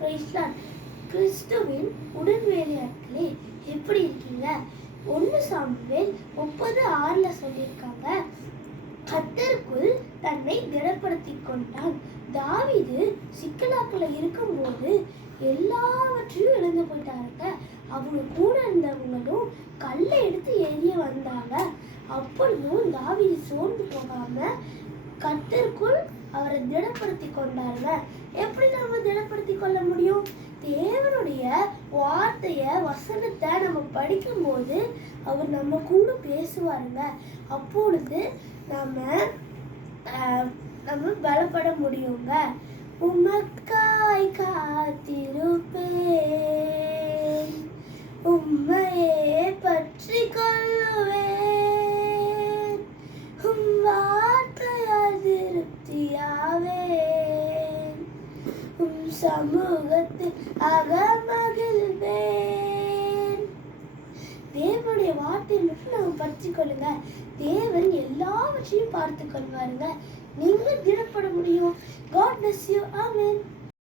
கிறிஸ்துவின் உடன்வேலையாட்களே, எப்படி இருக்கீங்க? 1 சாமுவேல் 30:6 சொல்லியிருக்காங்க, கர்த்தருக்குள் தன்னை திடப்படுத்திக் கொண்டான். தாவீது சிக்கலாக்களை இருக்கும்போது எல்லாவற்றையும் இழந்து போயிட்டாங்க. அவங்க கூட இருந்தவங்களும் கல்லை எடுத்து எரிய வந்தாங்க. அப்படியும் தாவீது சோர்ந்து போகாம கர்த்தருக்குள் அவரை திடப்படுத்தி கொண்டாங்க. எப்படி நம்ம திடப்படுத்தி கொள்ள முடியும்? தேவனுடைய வார்த்தைய வசனத்தை நம்ம படிக்கும்போது அவர் நம்ம கூட பேசுவாருங்க. அப்பொழுது நம்ம பலப்பட முடியுங்க. உமக்காய் காத்திருப்பேன், உம்மையே பற்றி கொள்ளுவேன், உம் வார்த்தையால் திருப்தியாவேன், உம் சமூகத்தில் அகமகிழ்வேன். தேவனுடைய வார்த்தையை மட்டும் நம்ம பற்றி கொள்ளுங்க. தேவன் எல்லாவற்றையும் பார்த்து கொள்வாருங்க. நீங்க திடப்பட முடியும். God bless you. Amen.